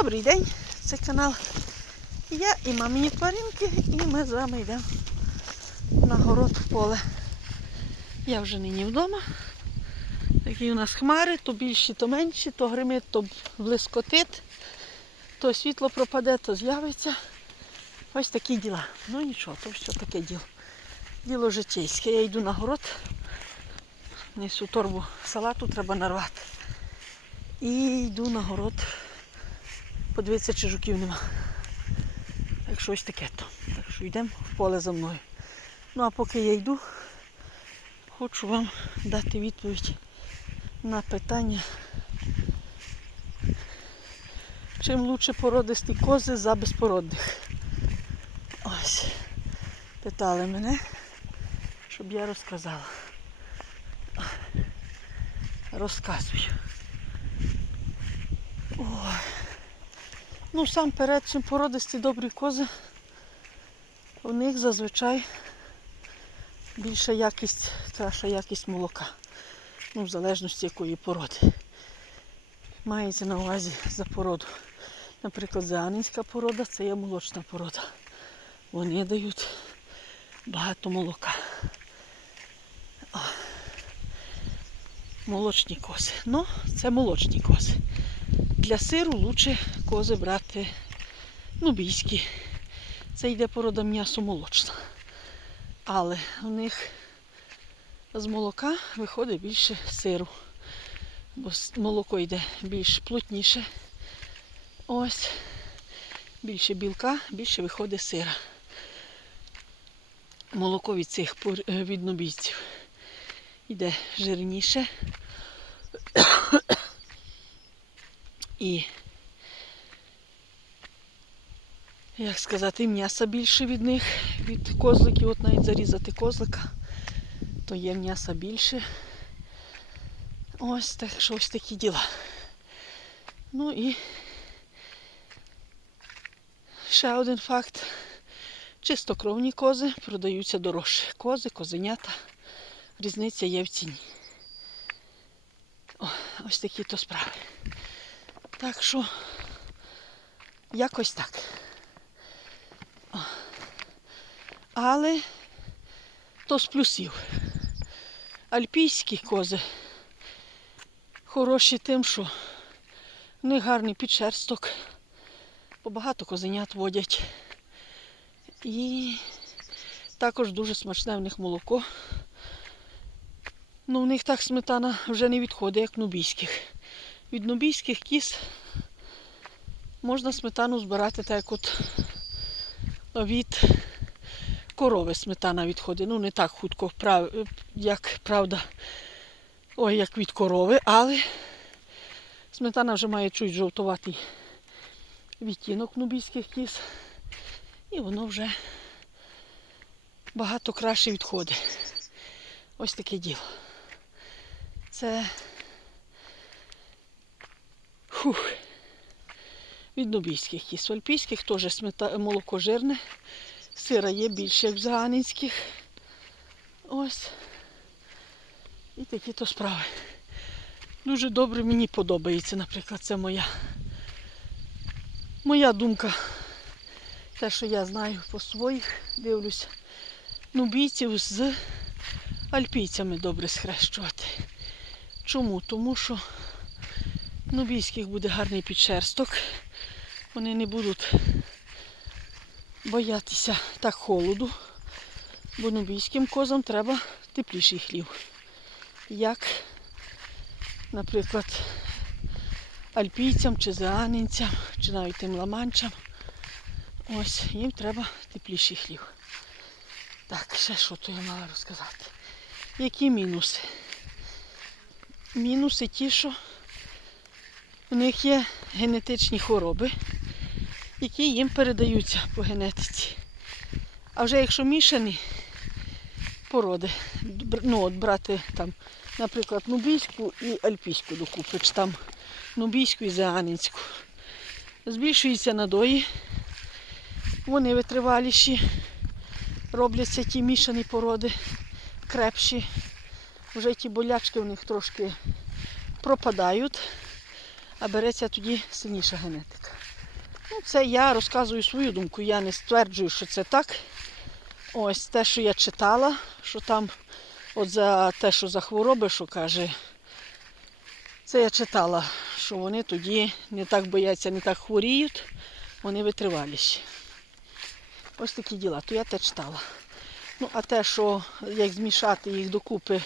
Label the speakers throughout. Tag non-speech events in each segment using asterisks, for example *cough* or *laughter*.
Speaker 1: Добрий день, це канал. Я і мамині тваринки, і ми з вами йдемо на город в поле. Я вже нині вдома. Такі у нас хмари, то більші, то менші, то гримить, то блискотить, то світло пропаде, то з'явиться. Ось такі діла. Ну нічого, то все таке діло. Діло житейське. Я йду на город, несу торбу салату треба нарвати. І йду на город. Подивитися, чи жуків нема. Так що ось таке то. Так що йдемо в поле за мною. Ну а поки я йду, хочу вам дати відповідь на питання, чим лучше породисті кози за безпородних. Ось. Питали мене, щоб я розказала. Розказую. Ой. Ну, сам перед чим породисті добрі кози, у них зазвичай більша якість, краща якість молока. Ну, в залежності якої породи. Мається на увазі за породу. Наприклад, зеанинська порода це є молочна порода. Вони дають багато молока. О. Молочні кози. Ну, це молочні кози. Для сиру краще кози брати нубійські. Це йде порода м'ясо молочна. Але у них з молока виходить більше сиру. Бо молоко йде більш плотніше. Ось. Більше білка, більше виходить сира. Молоко від цих від нубійців йде жирніше. І, як сказати, м'яса більше від них, від козликів. От навіть зарізати козлика, то є м'яса більше. Ось так що ось такі діла. Ну і ще один факт. Чистокровні кози продаються дорожче. Кози, козенята. Різниця є в ціні. О, ось такі то справи. Так що якось так. Але то з плюсів. Альпійські кози хороші тим, що в них гарний підшерсток, бо багато козенят водять. І також дуже смачне в них молоко. Ну, в них так сметана вже не відходить, як в нубійських. Від нубійських кіз можна сметану збирати так, як от від корови сметана відходить. Ну, не так хутко, як правда, ой, як від корови, але сметана вже має чуть жовтуватий відтінок нубійських кіз. І воно вже багато краще відходить. Ось таке діло. Це Фух. Від нубійських кіс. В альпійських теж смета... молоко жирне. Сира є більше, як в заганинських. Ось. І такі то справи. Дуже добре мені подобається, наприклад, це моя. Моя думка. Те, що я знаю по своїх, дивлюсь, нубійців з альпійцями добре схрещувати. Чому? Тому що нубійських буде гарний підшерсток. Вони не будуть боятися так холоду, бо нубійським козам треба тепліший хлів. Як, наприклад, альпійцям чи зеанинцям, чи навіть тим ламанчам. Ось їм треба тепліший хлів. Так, ще що то я мала розказати. Які мінуси? Мінуси ті, що у них є генетичні хвороби, які їм передаються по генетиці. А вже якщо мішані породи, ну от брати там, наприклад, нубійську і альпійську докупи, чи там нубійську і зеанинську, збільшуються надої, вони витриваліші, робляться ті мішані породи, крепші. Вже ті болячки у них трошки пропадають, а береться тоді сильніша генетика. Ну, це я розказую свою думку. Я не стверджую, що це так. Ось те, що я читала, що там, от за те, що за хвороби, що каже, це я читала, що вони тоді не так бояться, не так хворіють, вони витриваліші. Ось такі діла, то я те читала. Ну, а те, що як змішати їх докупи,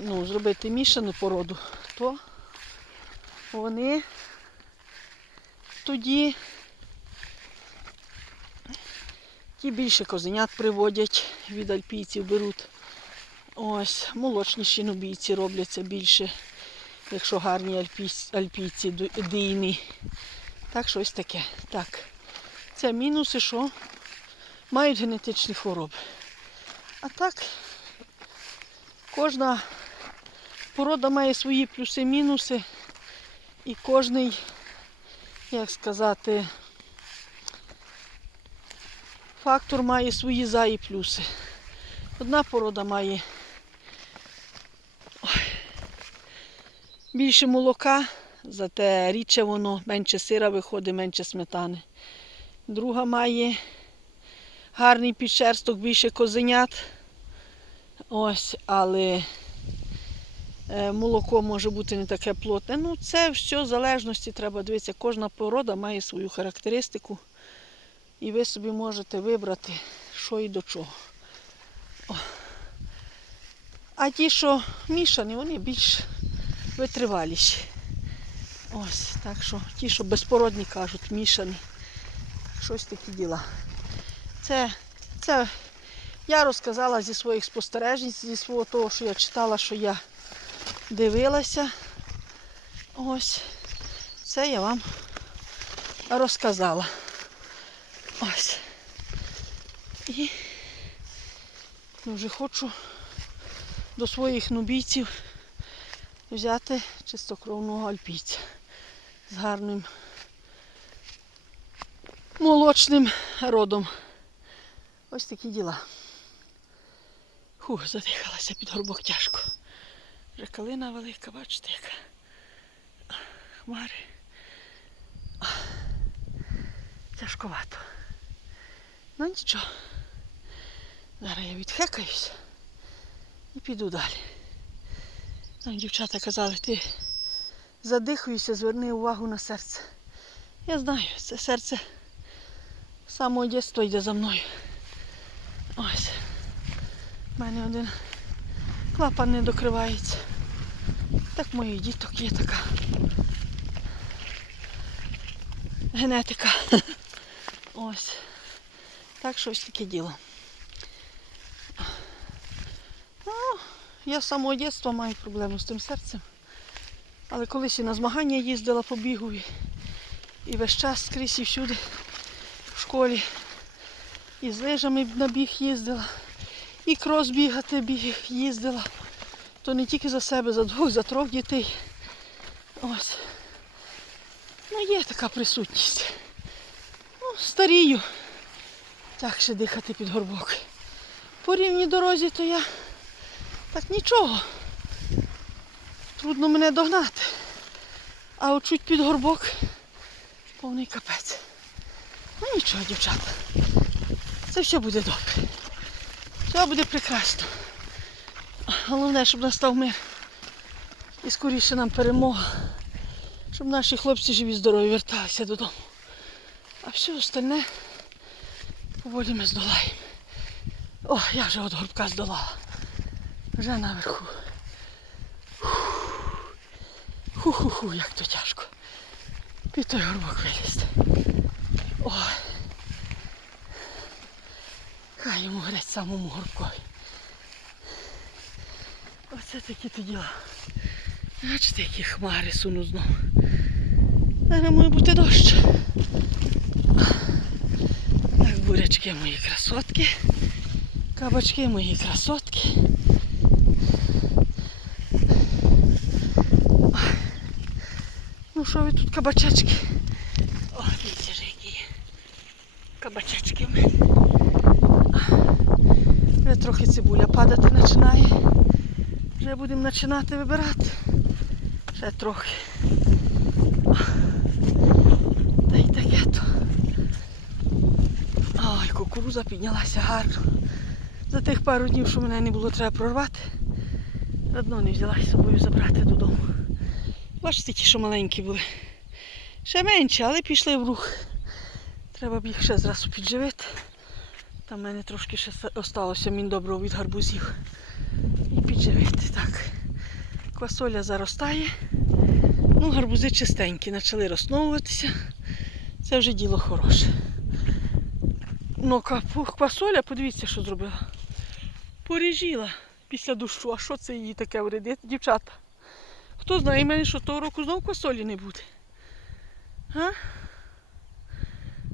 Speaker 1: ну, зробити мішану породу, то вони тоді ті більше козенят приводять від альпійців беруть. Ось, молочніші нубійці робляться більше, якщо гарні альпійці, альпійці дійні. Так, щось таке. Так. Це мінуси, що мають генетичні хвороби. А так, кожна порода має свої плюси-мінуси, і кожний, як сказати, фактор має свої за і плюси. Одна порода має більше молока, зате рідше воно, менше сира виходить, менше сметани. Друга має гарний підшерсток, більше козенят. Ось, але молоко може бути не таке плотне. Ну, це все в залежності треба дивитися. Кожна порода має свою характеристику. І ви собі можете вибрати, що і до чого. О. А ті, що мішані, вони більш витриваліші. Ось, так що ті, що безпородні кажуть, мішані. Щось такі діла. Це, це я розказала зі своїх спостережень, зі свого того, що я читала, що я дивилася. Ось. Це я вам розказала. Ось. І вже хочу до своїх нубійців взяти чистокровного альпійця з гарним молочним родом. Ось такі діла. Фух, задихалася під горбок тяжко. Вже калина велика, бачите, яка. Хмари. Тяжковато. Ну нічого. Зараз я відхекаюсь і піду далі. Там дівчата казали, ти задихуєшся, зверни увагу на серце. Я знаю, це серце з самого дитинства йде за мною. Ось. У мене один клапан не докривається. В моїх діток є така генетика. *laughs* Ось. Так що ось таке діло. Ну, я з самого дитинства маю проблему з тим серцем. Але колись і на змагання їздила по бігу і, і весь час скрізь і всюди в школі. І з лижами на біг їздила, і крос бігати біг їздила. То не тільки за себе, за двох, за трьох дітей. Ось. Ну, є така присутність. Ну, старію. Так ще дихати під горбок. По рівній дорозі то я так нічого. Трудно мене догнати. А от чуть під горбок повний капець. Ну нічого, дівчата. Це все буде добре. Все буде прекрасно. Головне, щоб настав мир. І скоріше нам перемога. Щоб наші хлопці живі здорові верталися додому. А все остальне поволі ми здолаємо. О, я вже от горбка здолала. Вже наверху. Ху-ху-ху, як то тяжко. Під той горбок вилізти. Ой. Хай йому греть самому горбкові. Оце такі то діла. Бачите, які хмари суну знову. Зараз має бути дощ. Так, бурячки мої красотки. Кабачки мої красотки. Ну що ви тут кабачечки? О, дивіться ж які є. Кабачечки в мене. Вже трохи цибуля падати починає. Вже будемо починати вибирати. Ще трохи. Та й таке то. Ой, кукуруза піднялася гарно. За тих пару днів, що мене не було треба прорвати, одно не взялася з собою забрати додому. Бачите, ті, що маленькі були. Ще менше, але пішли в рух. Треба б їх ще зразу підживити. Там в мене трошки ще осталося мін доброго від гарбузів. І. Так. Квасоля заростає. Ну, гарбузи чистенькі, почали розсновуватися. Це вже діло хороше. Ну, квасоля, подивіться, що зробила. Поріжіла після дощу. А що це їй таке вредить, дівчата? Хто знає мене, що того року знову квасолі не буде. А?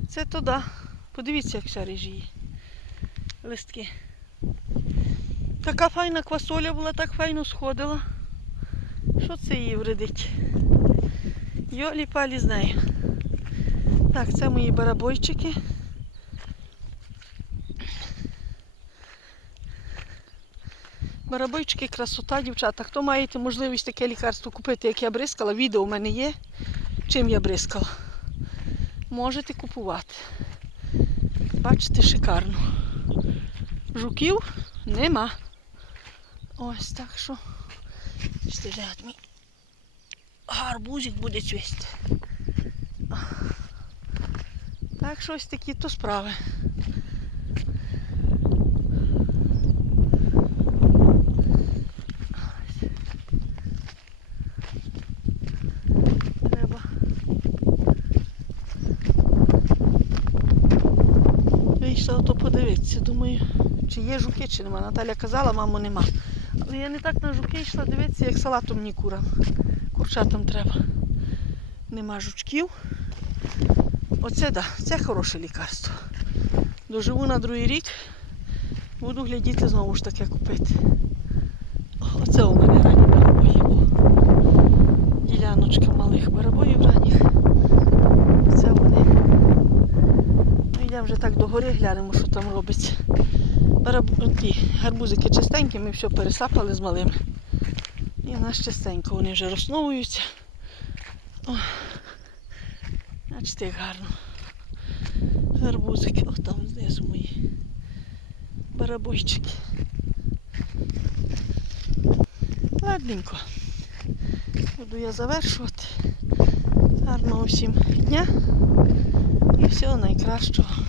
Speaker 1: Це то да. Подивіться, як вся ріжіє. Листки. Така файна квасоля була, так файно сходила. Що це їй вредить? Йолі палі з нею. Так, це мої барабойчики. Барабойчики красота, дівчата. Хто маєте можливість таке лікарство купити, як я бризкала, відео у мене є, чим я бризкала. Можете купувати. Бачите, шикарно. Жуків нема. Ось так що. Де от мій гарбузик буде цвісти. Так що ось такі то справи. Треба. Вийшла ото подивитися. Думаю, чи є жуки, чи нема. Наталя казала, мамо, нема. Але я не так на жуки йшла дивитися, як салатом мені курам. Курчатам треба. Нема жучків. Оце да, це хороше лікарство. Доживу на другий рік. Буду глядіти знову ж таке купити. Оце у мене ранні барабої. Діляночка малих барабоїв ранніх. Це вони. Ну, йдемо вже так догори, глянемо, що там робиться. Ті гарбузики чистенькі, ми все пересапали з малими. І в нас чистенько, вони вже розсновуються. О, бачите, як гарно. Гарбузики, о там знизу мої барабойчики. Ладненько. Буду я завершувати. Гарного всім дня і всього найкращого.